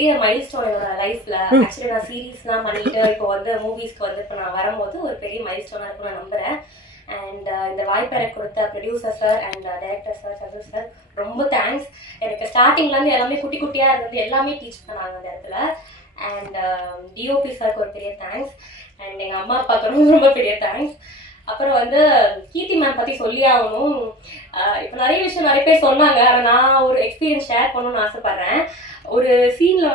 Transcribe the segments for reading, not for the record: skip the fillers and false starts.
பெரிய மைல்ஸ்டோன் என்னோட லைஃப்ல. ஆக்சுவலி நான் சீரீஸ்லாம் பண்ணிட்டு இப்போ வந்து மூவிஸ்க்கு வந்து இப்போ நான் வரும்போது ஒரு பெரிய மைல்ஸ்டோனாக இருக்கும்னு நான் நம்புகிறேன். அண்ட் இந்த வாய்ப்பை எனக்கு கொடுத்த producer sir and director sir Sathu sir ரொம்ப தேங்க்ஸ். எனக்கு ஸ்டார்டிங்லேருந்து எல்லாமே குட்டி குட்டியாக இருந்தது எல்லாமே டீச் பண்ணாங்க அந்த இடத்துல. அண்ட் டிஓபி சாருக்கு ஒரு பெரிய தேங்க்ஸ். அண்ட் எங்கள் அம்மா அப்பாவுக்கு ரொம்ப ரொம்ப பெரிய தேங்க்ஸ். அப்புறம் வந்து கீர்த்தி மேம் பற்றி சொல்லி ஆகணும். இப்போ நிறைய விஷயம் நிறைய பேர் சொன்னாங்க. ஆனால் நான் ஒரு எக்ஸ்பீரியன்ஸ் ஷேர் பண்ணணும்னு ஆசைப்பட்றேன். ஒரு சீனில்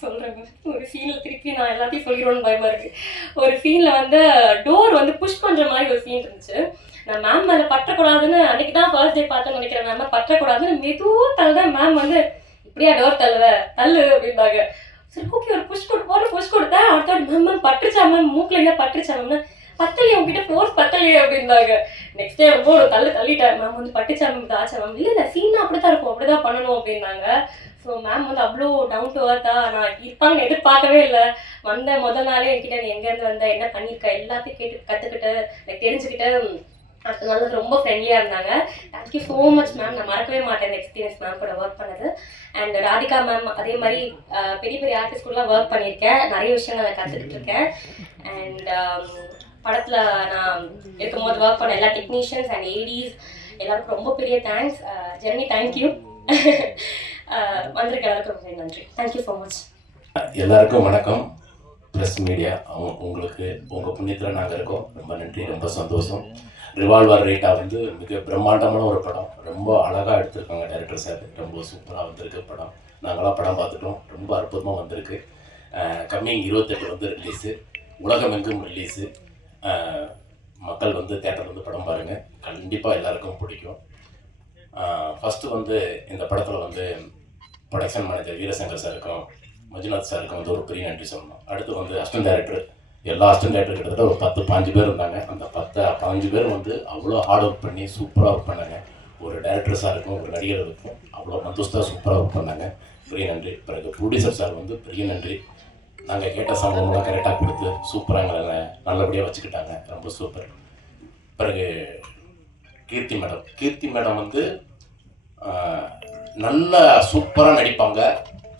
சொல்கிறேங்க, ஒரு சீனில் திருப்பி நான் எல்லாத்தையும் சொல்லிடுவேன்னு பயமாக இருக்குது. ஒரு சீனில் வந்து டோர் வந்து புஷ் பண்ணுற மாதிரி ஒரு சீன் இருந்துச்சு. நான் மேம் மேலே பற்றக்கூடாதுன்னு அன்றைக்கி தான் ஃபர்ஸ்ட் டே பார்த்தேன்னு நினைக்கிறேன். மேம் பற்றக்கூடாதுன்னு மெதுவாக தள்ளுதான் மேம் வந்து இப்படியா டோர் தள்ளு அப்படின்னாங்க. சரி ஓகே ஒரு புஷ் கொடுத்தேன். அடுத்த மேம் பட்டுச்சா மேம் மூக்கில் என்ன பட்டுச்சா மேம் பத்தலையே உங்ககிட்ட ஃபோர்ஸ் பத்தலையே அப்படின்னாங்க. நெக்ஸ்ட் டே ரொம்ப ஒரு தள்ளிட்டேன். மேம் வந்து பட்டுச்சா மேம் ஆச்சா மேம் இல்லை சீனா அப்படி தான் இருக்கும் அப்படிதான் பண்ணணும் அப்படின்னாங்க. ஸோ மேம் வந்து அவ்வளோ டவுன் டு அர்த்தா நான் இருப்பாங்கன்னு எதிர்பார்க்கவே இல்லை. வந்த முதல் நாளே என்கிட்ட நீ எங்கேருந்து வந்த என்ன பண்ணியிருக்க எல்லாத்தையும் கேட்டு கற்றுக்கிட்டு எனக்கு தெரிஞ்சுக்கிட்டு அடுத்த நாள் ரொம்ப ஃப்ரெண்ட்லியாக இருந்தாங்க. Thank you so much ma'am. நான் மறக்கவே மாட்டேன் இந்த எக்ஸ்பீரியன்ஸ் மேம் கூட ஒர்க் பண்ணது. அண்ட் ராதிகா மேம் அதே மாதிரி பெரிய பெரிய ஆர்டிஸ்ட் கூடலாம் ஒர்க் பண்ணியிருக்கேன். நிறைய விஷயங்கள் நான் கற்றுக்கிட்டு இருக்கேன். அண்ட் படத்தில் நான் இருக்கும்போது ஒர்க் பண்ண எல்லா டெக்னீஷியன்ஸ் அண்ட் ஏடிஸ் எல்லாருக்கும் ரொம்ப பெரிய தேங்க்ஸ். Journey thank you. வந்திருக்க எல்லாருக்கும் ரொம்ப நன்றி. Thank you so much. எல்லாருக்கும் வணக்கம். ப்ரெஸ் மீடியா உங்களுக்கு உங்கள் புண்ணியத்தில் நாங்கள் இருக்கோம். ரொம்ப நன்றி, ரொம்ப சந்தோஷம். ரிவால்வர் ரேட்டா வந்து மிக பிரம்மாண்டமான ஒரு படம். ரொம்ப அழகாக எடுத்திருக்காங்க டைரக்டர் சார். ரொம்ப சூப்பராக வந்திருக்கு படம். நாங்களாம் படம் பார்த்துட்டோம். ரொம்ப அற்புதமாக வந்திருக்கு. கம்மிங் 28 வந்து ரிலீஸு, உலகமெங்கும் ரிலீஸு. மக்கள் வந்து தேட்டரில் வந்து படம் பாருங்கள், கண்டிப்பாக எல்லாருக்கும் பிடிக்கும். ஃபஸ்ட்டு வந்து இந்த படத்தில் வந்து ப்ரொடக்ஷன் மேனேஜர் வீரசங்கர் சாருக்கும் மஞ்சுநாத் சாருக்கும் வந்து ஒரு பெரிய நன்றி சொல்லணும். அடுத்து வந்து அசிஸ்டன்ட் டைரக்டர், எல்லா அசிஸ்டன்ட் டைரக்டர் கிட்டத்தட்ட ஒரு 10-15 பேர் இருந்தாங்க. அந்த 10-15 பேர் வந்து அவ்வளோ ஹார்ட் ஒர்க் பண்ணி சூப்பராக ஒர்க் பண்ணாங்க. ஒரு டைரக்டர் சாருக்கும் ஒரு நடிகர்களுக்கும் அவ்வளோ மந்தோஸ்தாக சூப்பராக ஒர்க் பண்ணாங்க. பெரிய நன்றி. பிறகு ப்ரொடியூசர் சார் வந்து பெரிய நன்றி. நாங்கள் கேட்ட சம்பளம்லாம் கரெக்டாக கொடுத்து சூப்பராக எங்களை நல்லபடியாக வச்சுக்கிட்டாங்க. ரொம்ப சூப்பர். பிறகு கீர்த்தி மேடம் வந்து நல்லா சூப்பராக நடிப்பாங்க,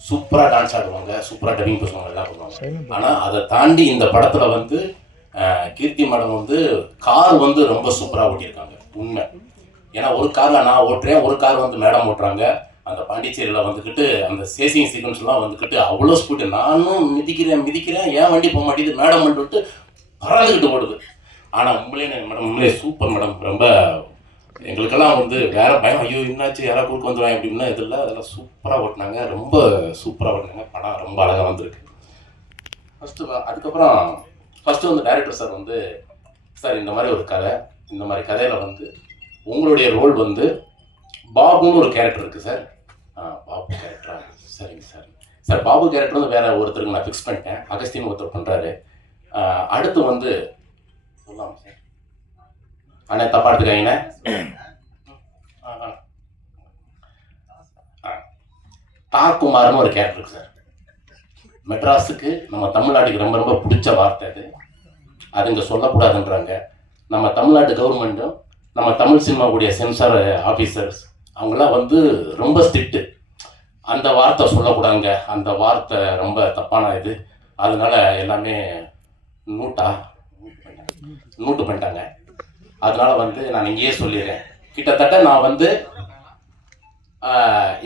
சூப்பராக டான்ஸ் ஆடுவாங்க, சூப்பராக டப்பிங் பேசுவாங்க, எல்லாம் பண்ணுவாங்க. ஆனால் அதை தாண்டி இந்த படத்தில் வந்து கீர்த்தி மேடம் வந்து கார் வந்து ரொம்ப சூப்பராக ஓட்டியிருக்காங்க. உண்மை. ஏன்னா ஒரு காரில் நான் ஓட்டுறேன், ஒரு கார் வந்து மேடம் ஓட்டுறாங்க. அந்த பாண்டிச்சேரியில் வந்துக்கிட்டு அந்த சேசிங் சீக்வன்ஸ்லாம் வந்துக்கிட்டு அவ்வளோ ஸ்பீடு. நானும் மிதிக்கிறேன், ஏன் வண்டி போக மாட்டேங்குது, மேடம் வந்துட்டு பறந்துக்கிட்டு ஓடுது. ஆனால் உண்மையிலே சூப்பர் மேடம். ரொம்ப எங்களுக்கெல்லாம் வந்து வேற பயம், ஐயோ என்னாச்சு யாராவது குறுக்க வந்துடுவாங்க அப்படின்னா இதில் அதெல்லாம் சூப்பராக ஓட்டினாங்க. ரொம்ப சூப்பராக ஓட்டினாங்க. படம் ரொம்ப அழகாக வந்திருக்கு. அதுக்கப்புறம் ஃபஸ்ட்டு வந்து டைரக்டர் சார் வந்து, சார் இந்த மாதிரி ஒரு கதை, இந்த மாதிரி கதையில் வந்து உங்களுடைய ரோல் வந்து பாபுன்னு ஒரு கேரக்டர் இருக்குது சார். பாபு கேரக்டரா? சரிங்க சார். சார் பாபு கேரக்டர் வந்து வேற ஒருத்தருக்கு நான் ஃபிக்ஸ் பண்ணிட்டேன். அகஸ்தின் ஒருத்தர் பண்ணுறாரு. அடுத்து வந்து சொல்லலாம் சார், ஆனால் தப்பா எடுத்துக்காங்கண்ணே. தாக்குமார்னு ஒரு கேரக்டர் இருக்கு சார். மெட்ராஸுக்கு நம்ம தமிழ்நாட்டுக்கு ரொம்ப ரொம்ப பிடிச்ச வார்த்தை அது இங்கே சொல்லக்கூடாதுன்றாங்க. நம்ம தமிழ்நாட்டு கவர்மெண்ட்டும் நம்ம தமிழ் சினிமாவுடைய சென்சார் ஆஃபீஸர்ஸ் அவங்களாம் வந்து ரொம்ப ஸ்ட்ரிக்ட்டு. அந்த வார்த்தை சொல்லக்கூடாதுங்க, அந்த வார்த்தை ரொம்ப தப்பான இது. அதனால எல்லாமே நூட்டு பண்ணிட்டாங்க. அதனால வந்து நான் இங்கேயே சொல்லிடுறேன். கிட்டத்தட்ட நான் வந்து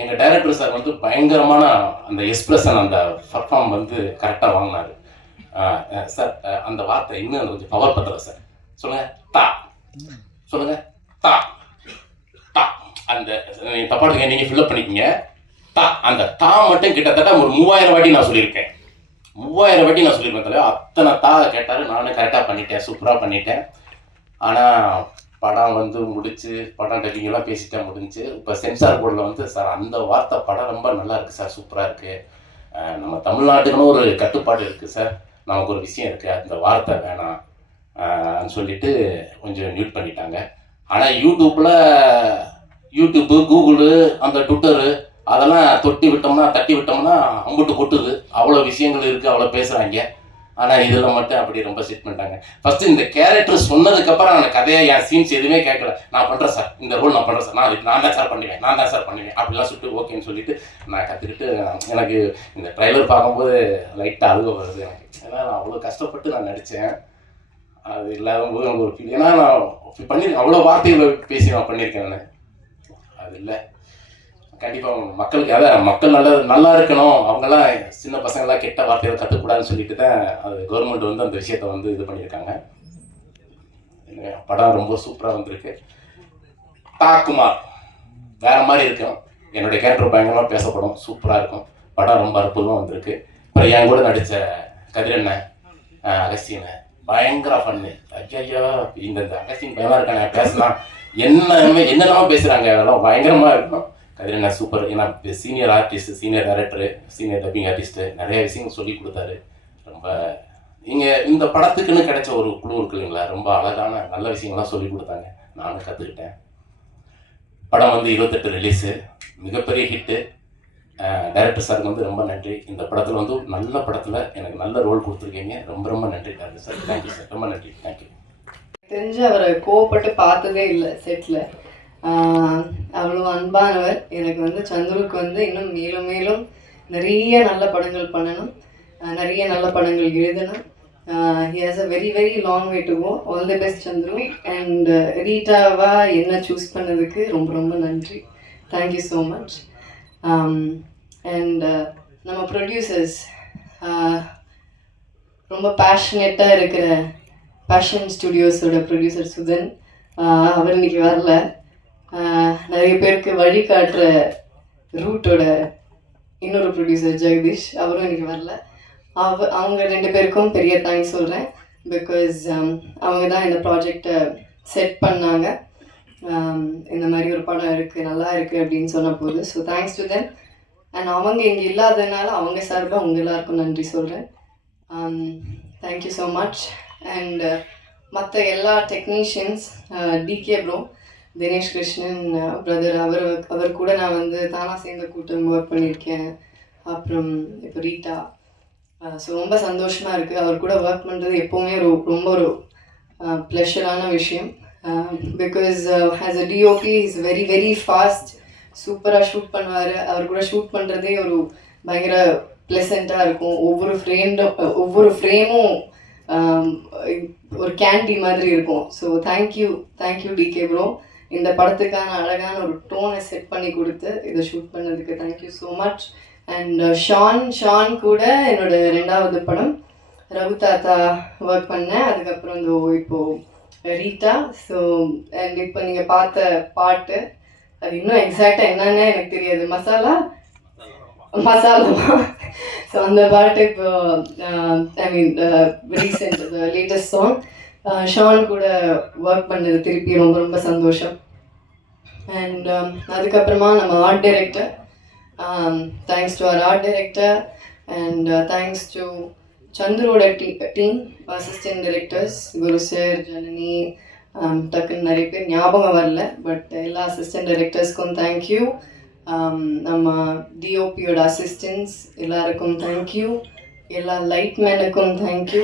எங்கள் டைரக்டர் சார் வந்து பயங்கரமான அந்த எக்ஸ்பிரஷன், அந்த பர்ஃபார்ம் வந்து கரெக்டாக வாங்கினார் சார். அந்த வார்த்தை இன்னும் கொஞ்சம் பவர் பத்தலை சார். சொல்லுங்க தா, சொல்லுங்க தா தா. அந்த தப்பாடுங்க, நீங்கள் ஃபில்அப் பண்ணிக்கிங்க. தா, அந்த தா மட்டும் கிட்டத்தட்ட ஒரு 3000 வாட்டி நான் சொல்லியிருக்கேன். 3000 வாட்டி நான் சொல்லியிருப்பேன் தலைவர். அத்தனை தா கேட்டார். நானும் கரெக்டாக பண்ணிட்டேன், சூப்பராக பண்ணிட்டேன். ஆனால் படம் வந்து முடிச்சு, படம் டப்பிங்கெல்லாம் பேசிட்டேன், முடிஞ்சு. இப்போ சென்சார் போர்டில் வந்து சார் அந்த வார்த்தை படம் ரொம்ப நல்லா இருக்குது சார், சூப்பராக இருக்குது. நம்ம தமிழ்நாட்டுக்குன்னு ஒரு கட்டுப்பாடு இருக்குது சார், நமக்கு ஒரு விஷயம் இருக்குது, அந்த வார்த்தை வேணாம் சொல்லிட்டு கொஞ்சம் மியூட் பண்ணிட்டாங்க. ஆனால் யூடியூப்பு, கூகுளு, அந்த ட்விட்டரு அதெல்லாம் தட்டி விட்டோம்னா அம்புட்டு கொட்டுது. அவ்வளோ விஷயங்கள் இருக்குது, அவ்வளோ பேசுகிறாங்க. ஆனால் இதில் மட்டும் அப்படி ரொம்ப செட் பண்ணிட்டாங்க. ஃபஸ்ட்டு இந்த கேரக்டர் சொன்னதுக்கப்புறம் அந்த கதையை என் சீன்ஸ் எதுவுமே கேட்கல. நான் பண்ணுறேன் சார், இந்த ரோல் நான் பண்ணுறேன் சார், நான் தான் சார் பண்ணுவேன் அப்படிலாம் சொல்லிட்டு ஓகேன்னு சொல்லிட்டு நான் கற்றுக்கிட்டு எனக்கு இந்த ட்ரைலர் பார்க்கும்போது லைட்டாக அழுக வருது எனக்கு. ஏன்னா நான் அவ்வளோ கஷ்டப்பட்டு நான் நடித்தேன். அது இல்லாத போது எனக்கு ஒரு ஃபீல். ஏன்னா நான் பண்ணியிருக்கேன், அவ்வளோ வார்த்தைகளை பேசி நான் பண்ணியிருக்கேன். நான் அது இல்லை, கண்டிப்பாக மக்களுக்கு அதான் மக்கள் நல்லா இருக்கணும், அவங்கெல்லாம் சின்ன பசங்களாம் கெட்ட வார்த்தைகளை கற்றுக்கூடாதுன்னு சொல்லிட்டு தான் அது கவர்மெண்ட் வந்து அந்த விஷயத்த வந்து இது பண்ணியிருக்காங்க. படம் ரொம்ப சூப்பராக வந்திருக்கு. தாக்குமார் வேறு மாதிரி இருக்கும், என்னுடைய கேரக்டர் பயங்கரமாக பேசப்படும், சூப்பராக இருக்கும். படம் ரொம்ப அற்புதமாக வந்திருக்கு. அப்புறம் என் கூட நடித்த கதிரண்ணன், அகஸ்தியனை பயங்கர ஃபன்னு. ஐயா இந்த அகஸ்தியன் பயமாக இருக்கானே, பேசலாம் என்னென்னமோ பேசுகிறாங்க, அதெல்லாம் பயங்கரமாக இருக்கும். கதிரண்ணன் சூப்பர். ஏன்னா senior artist, senior director, senior dubbing artist, நிறைய விஷயங்கள் சொல்லி கொடுத்தாரு. ரொம்ப நீங்கள் இந்த படத்துக்குன்னு கிடைச்ச ஒரு குழு இருக்கு இல்லைங்களா, ரொம்ப அழகான நல்ல விஷயங்கள்லாம் சொல்லி கொடுத்தாங்க, நானும் கற்றுக்கிட்டேன். படம் வந்து 28 ரிலீஸு, மிகப்பெரிய ஹிட்டு. டைரக்டர் சாருக்கு வந்து ரொம்ப நன்றி. இந்த படத்தில் வந்து நல்ல படத்தில் எனக்கு நல்ல ரோல் கொடுத்துருக்கீங்க, ரொம்ப ரொம்ப நன்றி டைரக்டர் சார். தேங்க்யூ சார், ரொம்ப நன்றி. தேங்க்யூ. தெரிஞ்சு அவரை கோவப்பட்டு பார்த்ததே இல்லை செட்டில். அவ்வளோ அன்பானவர். எனக்கு வந்து சந்துருக்கு வந்து இன்னும் மேலும் மேலும் நிறைய நல்ல படங்கள் பண்ணணும், நிறைய நல்ல படங்கள் எழுதணும். He has a very very long way to go. All the best Chandru. And ரீட்டாவா என்ன சூஸ் பண்ணதுக்கு ரொம்ப ரொம்ப நன்றி. Thank you so much. அண்ட் நம்ம ப்ரொடியூசர்ஸ், ரொம்ப பேஷனேட்டாக இருக்கிற பேஷன் ஸ்டுடியோஸோட ப்ரொடியூசர் சுதன், அவர் இன்னைக்கு வரல. நிறைய பேருக்கு வழி காட்டுற ரூட்டோட இன்னொரு ப்ரொடியூசர் ஜெகதீஷ், அவரும் இன்னைக்கு வரல. அவங்க 2 பேருக்கும் பெரிய தேங்க்ஸ் சொல்கிறேன். பிகாஸ் அவங்க தான் இந்த ப்ராஜெக்டை செட் பண்ணாங்க. இந்த மாதிரி ஒரு படம் இருக்குது, நல்லா இருக்குது அப்படின்னு சொன்ன போது. So thanks to them. And அவங்க இங்கே இல்லாததுனால அவங்க சார்பாக உங்கள் எல்லாருக்கும் நன்றி சொல்கிறேன். Thank you so much. அண்ட் மற்ற எல்லா technicians, DK bro, Dinesh Krishnan brother, அவர் கூட நான் வந்து தானா சேர்ந்த கூட்டம் ஒர்க் பண்ணியிருக்கேன். அப்புறம் இப்போ ரீட்டா. ஸோ ரொம்ப சந்தோஷமாக இருக்குது. அவர் கூட ஒர்க் பண்ணுறது எப்போவுமே ரொம்ப ஒரு ப்ளஷரான விஷயம். Because as a DOP is very very fast, சூப்பராக ஷூட் பண்ணுவார். அவர் கூட ஷூட் பண்ணுறதே ஒரு பயங்கர ப்ளசண்ட்டாக இருக்கும். ஒவ்வொரு ஃப்ரேமும் ஒரு கேண்டி மாதிரி இருக்கும். So thank you decay bro. இந்த படத்துக்கான அழகான ஒரு டோனை செட் பண்ணி கொடுத்து இதை ஷூட் பண்ணதுக்கு thank you so much. And Shaan கூட என்னோட 2வது படம் ரகு தாத்தா ஒர்க் பண்ணேன். அதுக்கப்புறம் இப்போது ரீட்டா. ஸோ அண்ட் இப்போ நீங்கள் பார்த்த பாட்டு, அது இன்னும் எக்ஸாக்டாக என்னன்னு எனக்கு தெரியாது, மசாலாமா. ஸோ அந்த பாட்டு இப்போ ரீசெண்ட் லேட்டஸ்ட் சாங் ஷான் கூட ஒர்க் பண்ணது திருப்பி ரொம்ப ரொம்ப சந்தோஷம். அண்ட் அதுக்கப்புறமா நம்ம ஆர்ட் டைரக்டர், தேங்க்ஸ் டு அவர் art director. And thanks to சந்துரோட team, assistant directors, Guru sir, Janani, டக்குன்னு நிறைய பேர் ஞாபகம் வரல, பட் எல்லா அசிஸ்டன்ட் டைரக்டர்ஸ்க்கும் தேங்க்யூ. நம்ம டிஓபியோட அசிஸ்டன்ஸ் எல்லாருக்கும் தேங்க்யூ. எல்லா லைட்மேனுக்கும் தேங்க்யூ.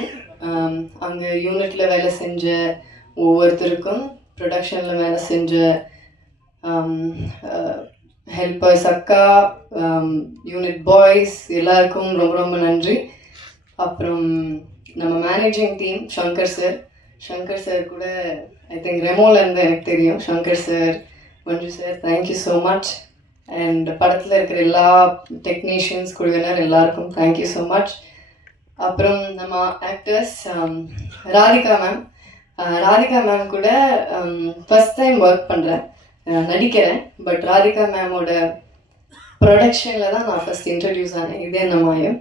அங்கே யூனிட்டில் வேலை செஞ்ச ஒவ்வொருத்தருக்கும், ப்ரொடக்ஷனில் வேலை செஞ்ச ஹெல்பர்ஸ், அக்கா, யூனிட் பாய்ஸ் எல்லாருக்கும் ரொம்ப ரொம்ப நன்றி. அப்புறம் நம்ம மேனேஜிங் டீம், சங்கர் சார் கூட ஐ திங்க் ரெமோலேருந்து எனக்கு தெரியும். Shankar sir, Manju sir, thank you so much. And படத்தில் இருக்கிற எல்லா டெக்னீஷியன்ஸ், குழுவினர் எல்லாருக்கும் தேங்க்யூ ஸோ மச். அப்புறம் நம்ம ஆக்டர்ஸ், ராதிகா மேம் கூட ஃபஸ்ட் டைம் ஒர்க் பண்ணுறேன், நடிக்கிறேன். பட் ராதிகா மேமோட ப்ரொடக்ஷனில் தான் நான் ஃபஸ்ட் இன்ட்ரடியூஸ் ஆனேன், இதே என்ன மாயம்.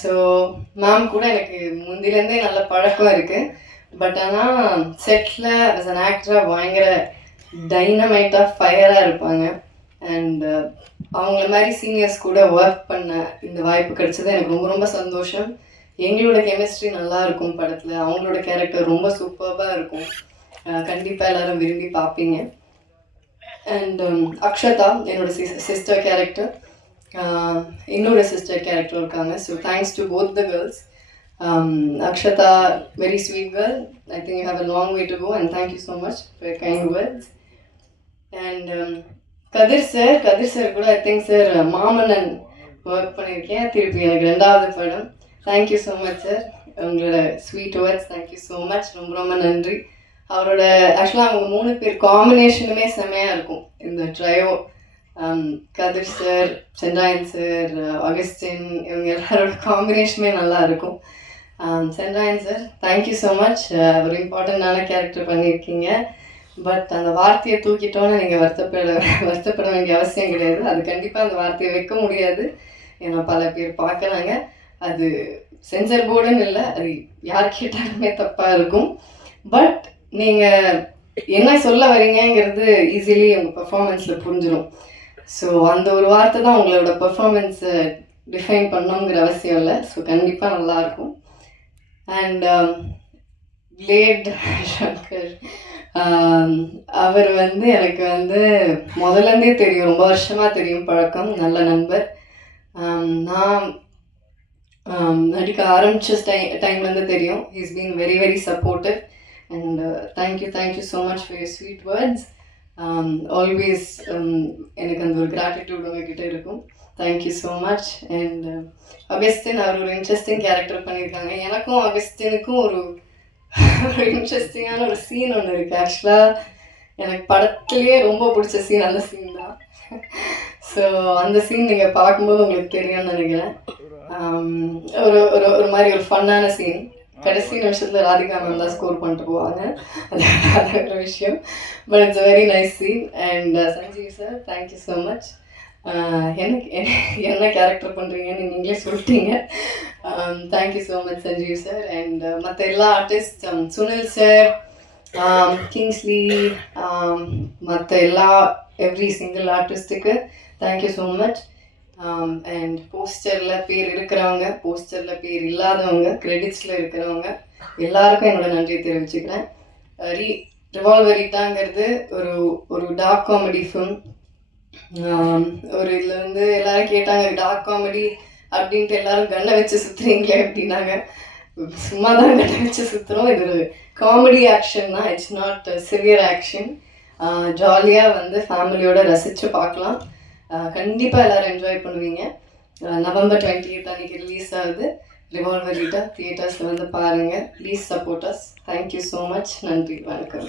ஸோ மேம் கூட எனக்கு முந்திலேருந்தே நல்ல பழக்கம் இருக்குது. பட் ஆனால் செட்டில் ஆஸ் அன் ஆக்டராக பயங்கர டைனமைட்டாக ஃபயராக இருப்பாங்க. அண்ட் அவங்கள மாதிரி சீனியர்ஸ் கூட ஒர்க் பண்ண இந்த வாய்ப்பு கிடைச்சது எனக்கு ரொம்ப ரொம்ப சந்தோஷம். எங்களோட கெமிஸ்ட்ரி நல்லா இருக்கும் படத்தில், அவங்களோட கேரக்டர் ரொம்ப சூப்பராக இருக்கும். கண்டிப்பாக எல்லோரும் விரும்பி பார்ப்பீங்க. அண்ட் அக்ஷதா, என்னோட சிஸ்டர் கேரக்டர், இன்னொரு சிஸ்டர் கேரக்டர் இருக்காங்க. So thanks to both the girls. Akshata, very sweet girl. I think you have a long way to go, and thank you so much for your kind words. And Kathir sir கூட I think sir Maamannan work பண்ணியிருக்கேன். திருப்பி எனக்கு 2வது படம். Thank you so much sir, உங்களோட sweet words thank you so much. ரொம்ப ரொம்ப நன்றி. அவரோட ஆக்சுவலாக அவங்க 3 பேர் காம்பினேஷனுமே செம்மையாக இருக்கும். இந்த ட்ரையோ, கதிர் சார், சென்றாயன் சார், அகஸ்டின், இவங்க எல்லாரோட காம்பினேஷனுமே நல்லா இருக்கும். Sendrayan sir, thank you so much. ஒரு இம்பார்ட்டண்ட்டான கேரக்டர் பண்ணியிருக்கீங்க. பட் அந்த வார்த்தையை தூக்கிட்டோன்னு நீங்கள் வருத்தப்பட வேண்டிய அவசியம் கிடையாது. அது கண்டிப்பாக அந்த வார்த்தையை வைக்க முடியாது. ஏன்னா பல பேர் பார்க்குறாங்க. அது சென்சர் போர்டுன்னு இல்லை, அது யார் கேட்டாலுமே தப்பாக இருக்கும். பட் நீங்கள் என்ன சொல்ல வரீங்கங்கிறது ஈஸிலி உங்கள் பர்ஃபார்மன்ஸில் புரிஞ்சிடும். ஸோ அந்த ஒரு வார்த்தை தான் உங்களோட பர்ஃபார்மன்ஸை டிஃபைன் பண்ணணுங்கிற அவசியம் இல்லை. ஸோ கண்டிப்பாக நல்லாயிருக்கும். அண்ட் பிளேட் சங்கர், அவர் எனக்கு முதல்லேருந்தே தெரியும், ரொம்ப வருஷமாக தெரியும், பழக்கம், நல்ல நண்பர். நான் நடிக்க ஆரம்பித்த டைம்லேருந்து தெரியும். He's been very very supportive. And thank you so much for your sweet words. Always எனக்கு அந்த ஒரு கிராட்டிடியூட் உங்ககிட்ட இருக்கும். Thank you so much. And Augustine, அவர் ஒரு இன்ட்ரெஸ்டிங் கேரக்டர் பண்ணியிருக்காங்க. எனக்கும் அகஸ்டினுக்கும் ஒரு இன்ட்ரெஸ்டிங்கான ஒரு சீன் ஒன்று இருக்குது. ஆக்சுவலாக எனக்கு படத்துலேயே ரொம்ப பிடிச்ச சீன் அந்த சீன் தான். ஸோ அந்த சீன் நீங்கள் பார்க்கும்போது உங்களுக்கு தெரியும்னு நினைக்கிறேன். ஒரு ஒரு ஒரு மாதிரி ஒரு ஃபன்னான சீன். கடைசி நிமிஷத்தில் ராதிகா மேம் தான் ஸ்கோர் பண்ணிட்டு போவாங்க. அது ஒரு விஷயம். But it's a very nice scene. And Sanjeev sir, thank you so much. எனக்கு என்ன கேரக்டர் பண்ணுறீங்கன்னு நீங்களே சொல்லிட்டீங்க. Thank you so much Sanjeev sir. And மற்ற எல்லா ஆர்டிஸ்ட், சுனில் சார், கிங்ஸ்லி, மற்ற எவ்ரி சிங்கிள் ஆர்டிஸ்ட்டுக்கு தேங்க்யூ ஸோ மச். அண்ட் போஸ்டரில் பேர் இருக்கிறவங்க, போஸ்டரில் பேர் இல்லாதவங்க, கிரெடிட்ஸில் இருக்கிறவங்க எல்லாருக்கும் என்னோட நன்றியை தெரிவிச்சுக்கிறேன். ரிவால்வர் ரீட்டாங்கிறது ஒரு டார்க் காமெடி ஃபிலிம். ஒரு இதில் எல்லாரும் கேட்டாங்க, டார்க் காமெடி அப்படின்ட்டு எல்லாரும் கண்ணை வச்சு சுற்றுறீங்களே அப்படின்னாங்க. சும்மா தான் கண்ணை வச்சு சுற்றுறோம். இது ஒரு காமெடி ஆக்ஷன் தான், இட்ஸ் நாட் சிவியர் ஆக்ஷன். ஜாலியாக ஃபேமிலியோட ரசித்து பார்க்கலாம். கண்டிப்பாக எல்லோரும் என்ஜாய் பண்ணுவீங்க. November 28 அன்றைக்கி ரிலீஸ் ஆகுது ரிவால்வர் ரீட்டா. தியேட்டர்ஸில் பாருங்கள். Please support us. Thank you so much. நன்றி, வணக்கம்.